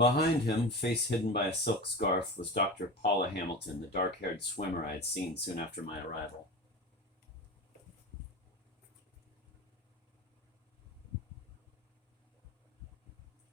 Behind him, face hidden by a silk scarf, was Dr. Paula Hamilton, the dark-haired swimmer I had seen soon after my arrival.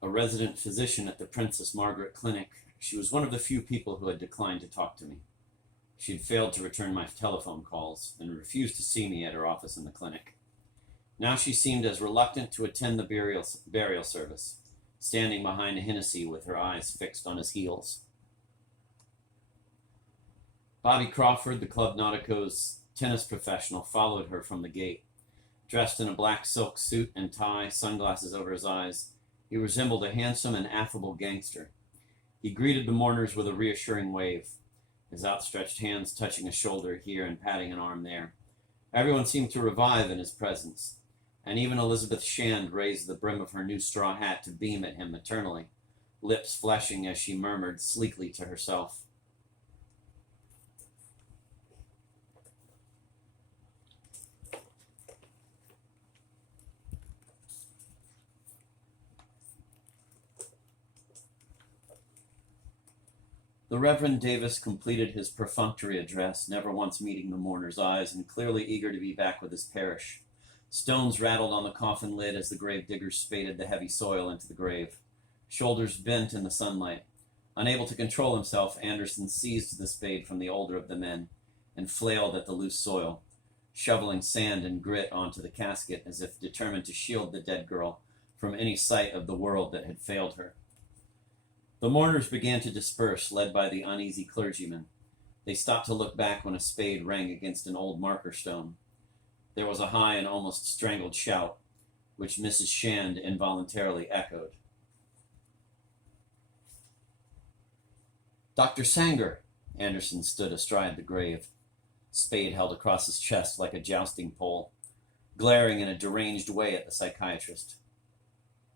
A resident physician at the Princess Margaret Clinic, she was one of the few people who had declined to talk to me. She had failed to return my telephone calls and refused to see me at her office in the clinic. Now she seemed as reluctant to attend the burial service, standing behind Hennessy with her eyes fixed on his heels. Bobby Crawford, the Club Nautico's tennis professional, followed her from the gate. Dressed in a black silk suit and tie, sunglasses over his eyes, he resembled a handsome and affable gangster. He greeted the mourners with a reassuring wave, his outstretched hands touching a shoulder here and patting an arm there. Everyone seemed to revive in his presence, and even Elizabeth Shand raised the brim of her new straw hat to beam at him maternally, lips fleshing as she murmured sleekly to herself. The Reverend Davis completed his perfunctory address, never once meeting the mourner's eyes, and clearly eager to be back with his parish. Stones rattled on the coffin lid as the grave diggers spaded the heavy soil into the grave. Shoulders bent in the sunlight. Unable to control himself, Anderson seized the spade from the older of the men and flailed at the loose soil, shoveling sand and grit onto the casket as if determined to shield the dead girl from any sight of the world that had failed her. The mourners began to disperse, led by the uneasy clergyman. They stopped to look back when a spade rang against an old marker stone. There was a high and almost strangled shout, which Mrs. Shand involuntarily echoed. "Dr. Sanger!" Anderson stood astride the grave, spade held across his chest like a jousting pole, glaring in a deranged way at the psychiatrist.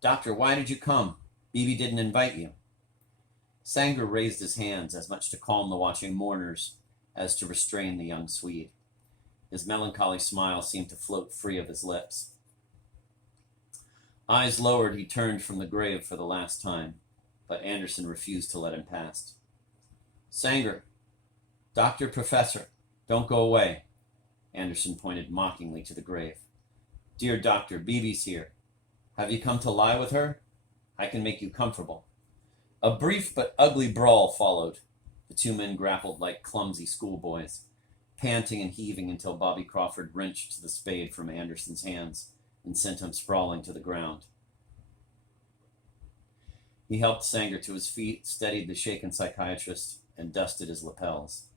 "Doctor, why did you come? Bibi didn't invite you." Sanger raised his hands, as much to calm the watching mourners as to restrain the young Swede. His melancholy smile seemed to float free of his lips. Eyes lowered, he turned from the grave for the last time, but Anderson refused to let him pass. "Sanger, Doctor, Professor, don't go away." Anderson pointed mockingly to the grave. "Dear doctor, Bibi's here. Have you come to lie with her? I can make you comfortable." A brief but ugly brawl followed. The two men grappled like clumsy schoolboys, panting and heaving until Bobby Crawford wrenched the spade from Anderson's hands and sent him sprawling to the ground. He helped Sanger to his feet, steadied the shaken psychiatrist, and dusted his lapels.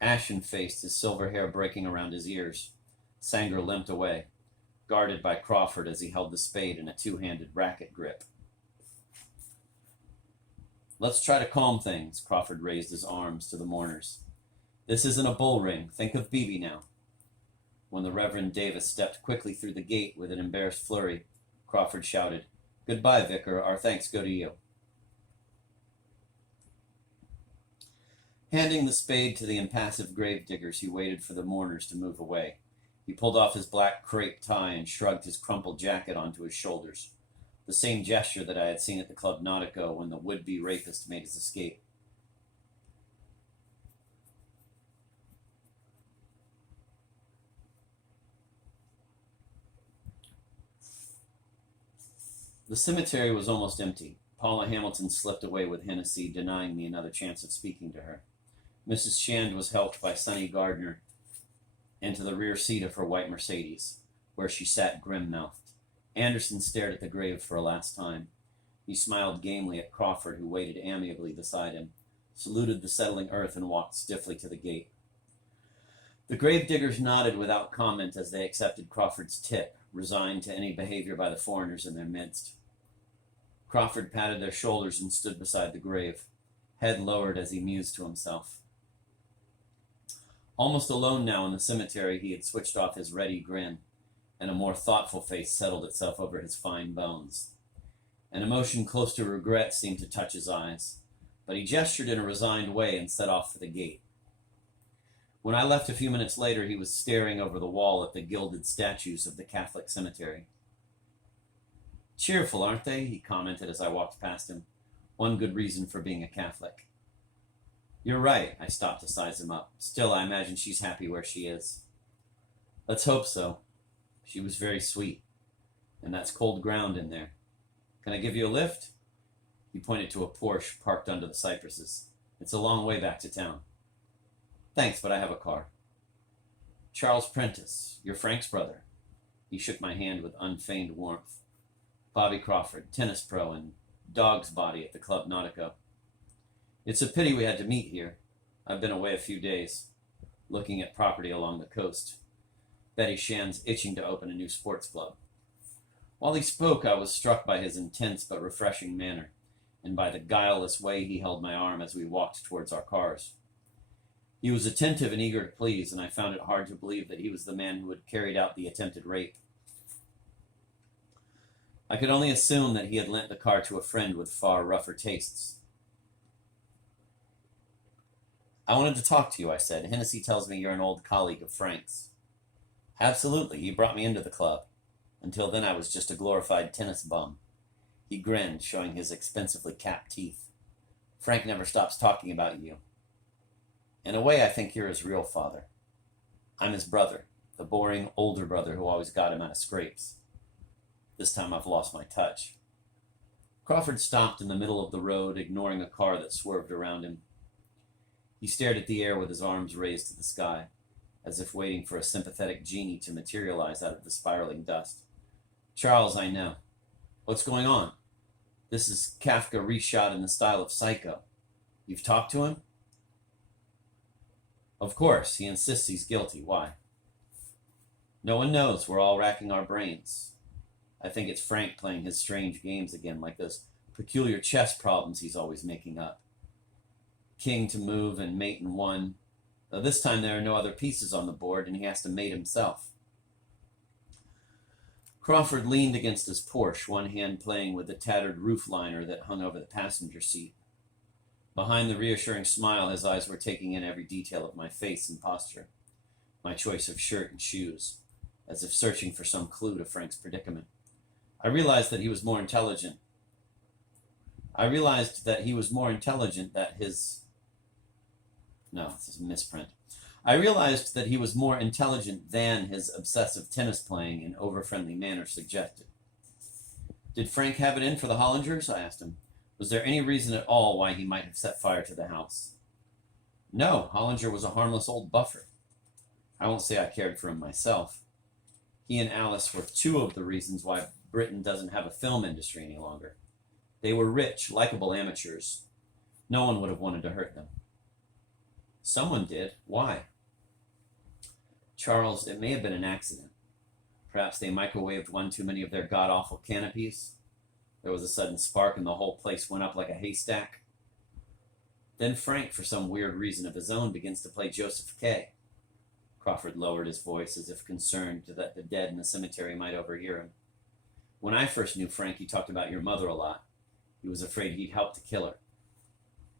Ashen-faced, his silver hair breaking around his ears, Sanger limped away, guarded by Crawford as he held the spade in a two-handed racket grip. "Let's try to calm things." Crawford raised his arms to the mourners. "This isn't a bull ring. Think of Bibi now." When the Reverend Davis stepped quickly through the gate with an embarrassed flurry, Crawford shouted, "Goodbye, Vicar. Our thanks go to you." Handing the spade to the impassive grave diggers, he waited for the mourners to move away. He pulled off his black crepe tie and shrugged his crumpled jacket onto his shoulders, the same gesture that I had seen at the Club Nautico when the would-be rapist made his escape. The cemetery was almost empty. Paula Hamilton slipped away with Hennessy, denying me another chance of speaking to her. Mrs. Shand was helped by Sonny Gardner into the rear seat of her white Mercedes, where she sat grim-mouthed. Anderson stared at the grave for a last time. He smiled gamely at Crawford, who waited amiably beside him, saluted the settling earth, and walked stiffly to the gate. The gravediggers nodded without comment as they accepted Crawford's tip, resigned to any behavior by the foreigners in their midst. Crawford patted their shoulders and stood beside the grave, head lowered as he mused to himself. Almost alone now in the cemetery, he had switched off his ready grin, and a more thoughtful face settled itself over his fine bones. An emotion close to regret seemed to touch his eyes, but he gestured in a resigned way and set off for the gate. When I left a few minutes later, he was staring over the wall at the gilded statues of the Catholic cemetery. "Cheerful, aren't they?" he commented as I walked past him. One good reason for being a Catholic. You're right, I stopped to size him up. Still, I imagine she's happy where she is. Let's hope so. She was very sweet. And that's cold ground in there. Can I give you a lift? He pointed to a Porsche parked under the cypresses. It's a long way back to town. Thanks, but I have a car. Charles Prentice, you're Frank's brother. He shook my hand with unfeigned warmth. Bobby Crawford, tennis pro and dog's body at the Club Nautico. It's a pity we had to meet here. I've been away a few days, looking at property along the coast. Betty Shan's itching to open a new sports club. While he spoke, I was struck by his intense but refreshing manner, and by the guileless way he held my arm as we walked towards our cars. He was attentive and eager to please, and I found it hard to believe that he was the man who had carried out the attempted rape. I could only assume that he had lent the car to a friend with far rougher tastes. I wanted to talk to you, I said. Hennessy tells me you're an old colleague of Frank's. Absolutely, he brought me into the club. Until then I was just a glorified tennis bum. He grinned, showing his expensively capped teeth. Frank never stops talking about you. In a way, I think you're his real father. I'm his brother, the boring older brother who always got him out of scrapes. This time I've lost my touch. Crawford stopped in the middle of the road, ignoring a car that swerved around him. He stared at the air with his arms raised to the sky, as if waiting for a sympathetic genie to materialize out of the spiraling dust. Charles, I know. What's going on? This is Kafka reshot in the style of Psycho. You've talked to him? Of course. He insists he's guilty. Why? No one knows. We're all racking our brains. I think it's Frank playing his strange games again, like those peculiar chess problems he's always making up. King to move and mate in one. Though this time there are no other pieces on the board, and he has to mate himself. Crawford leaned against his Porsche, one hand playing with the tattered roof liner that hung over the passenger seat. Behind the reassuring smile, his eyes were taking in every detail of my face and posture, my choice of shirt and shoes, as if searching for some clue to Frank's predicament. I realized that he was more intelligent that his... No, this is a misprint. I realized that he was more intelligent than his obsessive tennis playing and over-friendly manner suggested. Did Frank have it in for the Hollingers? I asked him. Was there any reason at all why he might have set fire to the house? No, Hollinger was a harmless old buffer. I won't say I cared for him myself. He and Alice were two of the reasons why Britain doesn't have a film industry any longer. They were rich, likable amateurs. No one would have wanted to hurt them. Someone did. Why? Charles, it may have been an accident. Perhaps they microwaved one too many of their god-awful canopies. There was a sudden spark and the whole place went up like a haystack. Then Frank, for some weird reason of his own, begins to play Joseph K. Crawford lowered his voice as if concerned that the dead in the cemetery might overhear him. When I first knew Frank, he talked about your mother a lot. He was afraid he'd help to kill her.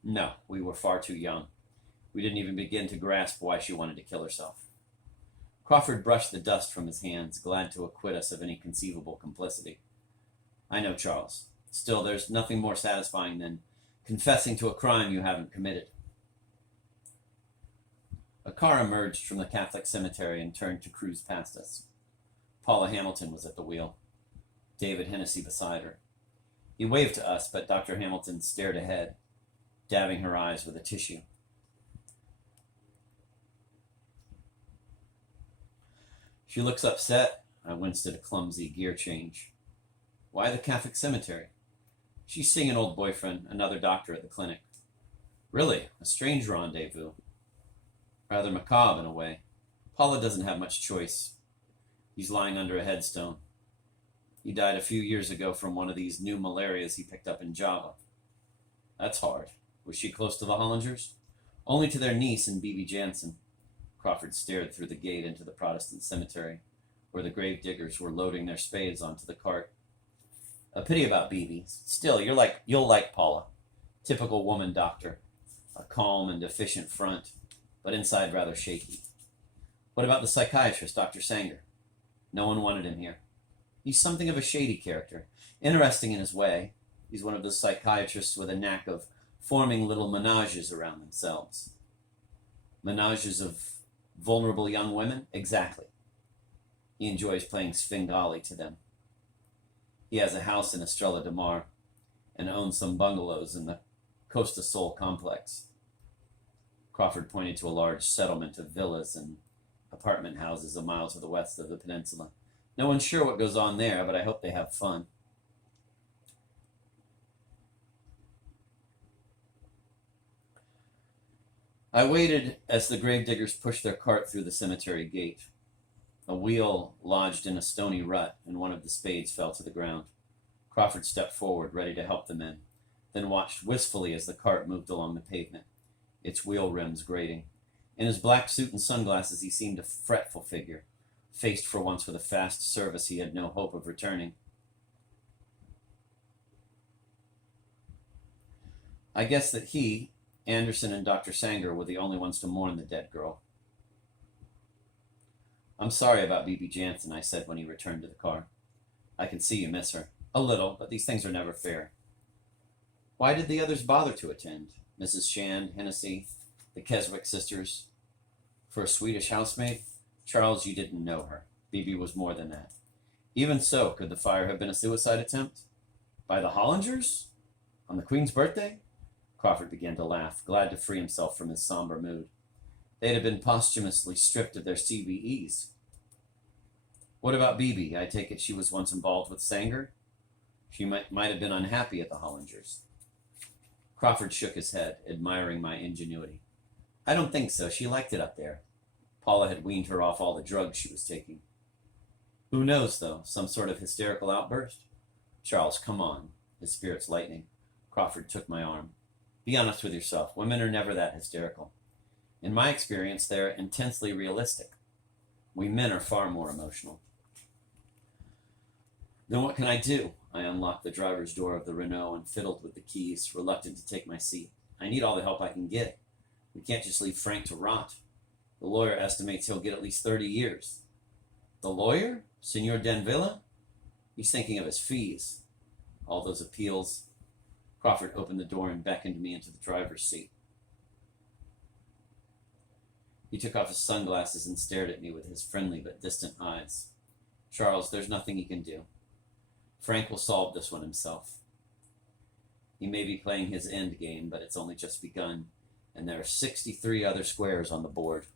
No, we were far too young. We didn't even begin to grasp why she wanted to kill herself. Crawford brushed the dust from his hands, glad to acquit us of any conceivable complicity. I know, Charles. Still, there's nothing more satisfying than confessing to a crime you haven't committed. A car emerged from the Catholic cemetery and turned to cruise past us. Paula Hamilton was at the wheel, David Hennessy beside her. He waved to us, but Dr. Hamilton stared ahead, dabbing her eyes with a tissue. She looks upset. I winced at a clumsy gear change. Why the Catholic cemetery? She's seeing an old boyfriend, another doctor at the clinic. Really? A strange rendezvous. Rather macabre in a way. Paula doesn't have much choice. He's lying under a headstone. He died a few years ago from one of these new malarias he picked up in Java. That's hard. Was she close to the Hollingers? Only to their niece and B.B. Jansen. Crawford stared through the gate into the Protestant cemetery, where the grave diggers were loading their spades onto the cart. A pity about B.B. Still, you'll like Paula. Typical woman doctor. A calm and efficient front, but inside rather shaky. What about the psychiatrist, Dr. Sanger? No one wanted him here. He's something of a shady character, interesting in his way, He's one of those psychiatrists with a knack of forming little menages around themselves. Menages of vulnerable young women? Exactly. He enjoys playing Svengali to them. He has a house in Estrella de Mar and owns some bungalows in the Costa Sol complex. Crawford pointed to a large settlement of villas and apartment houses a mile to the west of the peninsula. No one's sure what goes on there, but I hope they have fun. I waited as the gravediggers pushed their cart through the cemetery gate. A wheel lodged in a stony rut, and one of the spades fell to the ground. Crawford stepped forward, ready to help the men, then watched wistfully as the cart moved along the pavement, its wheel rims grating. In his black suit and sunglasses, he seemed a fretful figure, faced for once with a fast service he had no hope of returning. I guess that he, Anderson, and Dr. Sanger were the only ones to mourn the dead girl. I'm sorry about Bibi Jansen, I said when he returned to the car. I can see you miss her. A little, but these things are never fair. Why did the others bother to attend? Mrs. Shand, Hennessy, the Keswick sisters. For a Swedish housemaid? Charles, you didn't know her. Bibi was more than that. Even so, could the fire have been a suicide attempt? By the Hollingers? On the Queen's birthday? Crawford began to laugh, glad to free himself from his somber mood. They'd have been posthumously stripped of their CBEs. What about Bibi? I take it she was once involved with Sanger? She might have been unhappy at the Hollingers. Crawford shook his head, admiring my ingenuity. I don't think so. She liked it up there. Paula had weaned her off all the drugs she was taking. Who knows, though? Some sort of hysterical outburst? Charles, come on. His spirits lightening. Crawford took my arm. Be honest with yourself. Women are never that hysterical. In my experience, they're intensely realistic. We men are far more emotional. Then what can I do? I unlocked the driver's door of the Renault and fiddled with the keys, reluctant to take my seat. I need all the help I can get. We can't just leave Frank to rot. The lawyer estimates he'll get at least 30 years. The lawyer? Senor Denvilla? He's thinking of his fees. All those appeals. Crawford opened the door and beckoned me into the driver's seat. He took off his sunglasses and stared at me with his friendly but distant eyes. Charles, there's nothing he can do. Frank will solve this one himself. He may be playing his end game, but it's only just begun, and there are 63 other squares on the board.